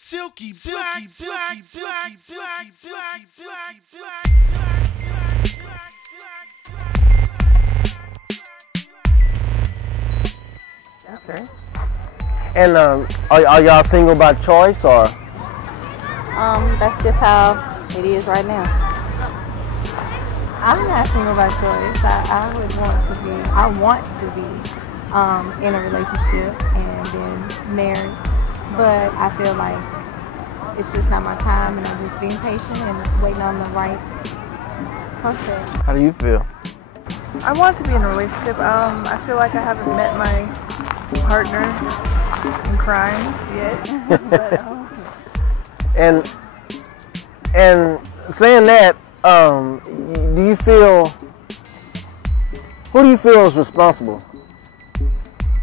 Silky Blaq, Silky Blaq, Silky Blaq. Okay. And are y'all single by choice or? That's just how it is right now. I'm not single by choice. I want to be in a relationship and then married, but I feel like it's just not my time, and I'm just being patient and waiting on the right person. How do you feel? I want to be in a relationship. I feel like I haven't met my partner in crime yet. But, and saying that, who do you feel is responsible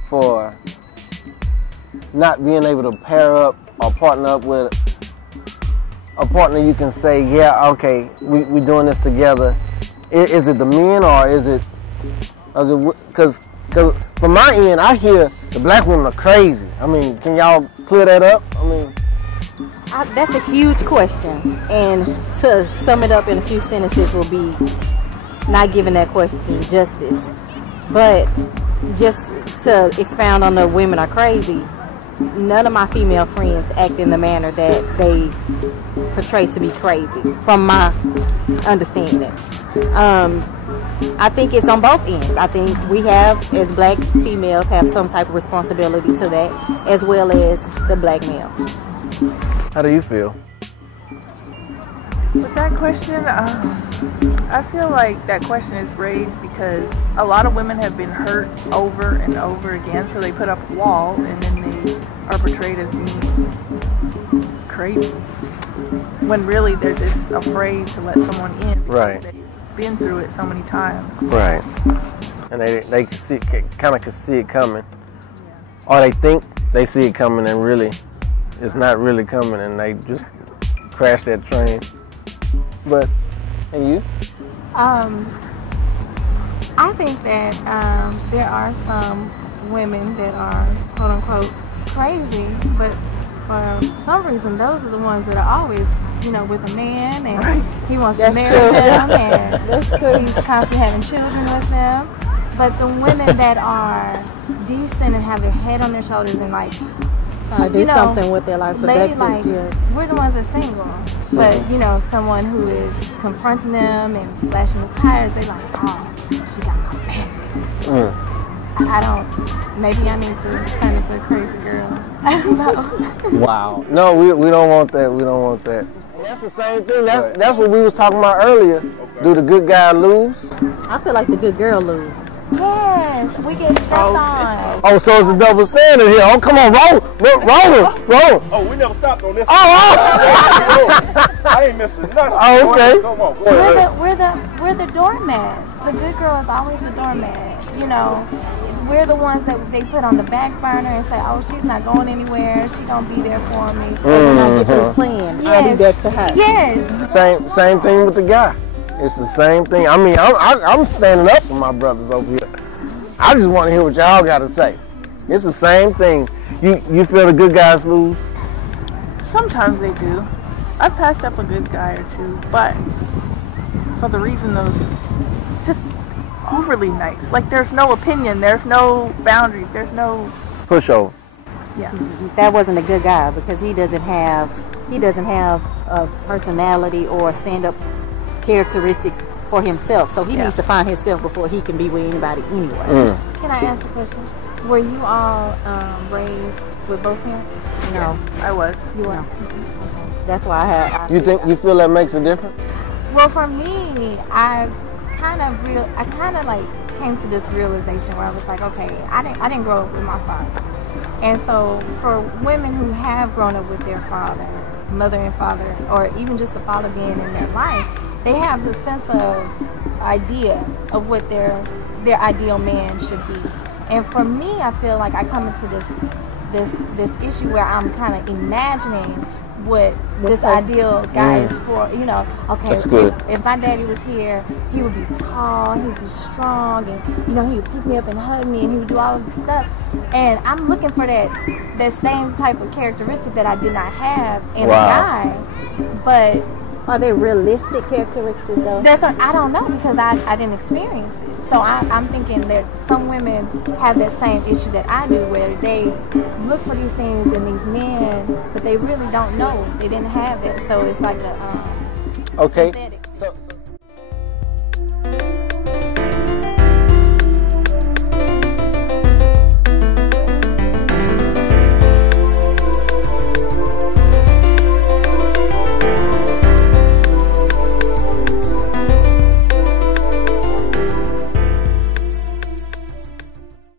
for not being able to pair up or partner up with a partner you can say, yeah, okay, we're doing this together? Is it the men or is it because from my end, I hear the black women are crazy. I mean, can y'all clear that up? I mean, that's a huge question, and to sum it up in a few sentences will be not giving that question justice. But just to expound on the women are crazy, none of my female friends act in the manner that they portray to be crazy, from my understanding. I think it's on both ends. I think we have, as black females, have some type of responsibility to that, as well as the black males. How do you feel? with that question, I feel like that question is raised because a lot of women have been hurt over and over again, so they put up a wall and then they are portrayed as being crazy, when really they're just afraid to let someone in. Right. They've been through it so many times. Right. And they kind of can see it coming. Yeah. Or they think they see it coming and really it's not really coming, and they just crash that train. But, and you? I think that there are some women that are quote unquote crazy, but for some reason those are the ones that are always, with a man, and right. He wants to marry them, and that's true. He's constantly having children with them. But the women that are decent and have their head on their shoulders and do something with their life, we're the ones that are single. But someone who is confronting them and slashing the tires, they like, oh, she got my back. I don't. Maybe I need to turn into a crazy girl. I don't know. Wow. No, we don't want that. We don't want that. And that's the same thing. That's what we was talking about earlier. Okay. Do the good guy lose? I feel like the good girl lose. Yes, we get stepped on. Oh, so it's a double standard here. Oh, come on, roll. Oh, we never stopped on this. I ain't missing nothing. Oh, okay. Come on. We're the doormats. The good girl is always the doormat. We're the ones that they put on the back burner and say, oh, she's not going anywhere. She don't be there for me. When I get through playing, yes. I'll be back to her. Yes. Same thing with the guy. It's the same thing. I mean, I'm standing up for my brothers over here. I just want to hear what y'all got to say. It's the same thing. You feel the good guys lose? Sometimes they do. I've passed up a good guy or two, but for the reason of just overly nice. Like, there's no opinion, there's no boundaries, there's no pushover. Yeah. That wasn't a good guy because he doesn't have a personality or stand-up characteristics for himself, so he needs to find himself before he can be with anybody anyway. Can I ask a question? Were you all raised with both parents? No, yes, I was. You were. No. That's why You feel that makes a difference? Well, for me, I kind of came to this realization where I was like, okay, I didn't grow up with my father, and so for women who have grown up with their father, mother and father, or even just the father being in their life, they have the sense of idea of what their ideal man should be. And for me, I feel like I come into this issue where I'm kind of imagining what this ideal guy is for. Okay, if my daddy was here, he would be tall, he would be strong, and he would pick me up and hug me, and he would do all of this stuff. And I'm looking for that same type of characteristic that I did not have in Wow. a guy. But Are they realistic characteristics though? that's what I don't know, because I didn't experience it. So I'm thinking that some women have that same issue that I do, where they look for these things in these men, but they really don't know. They didn't have it. So it's like a Okay. synthetic.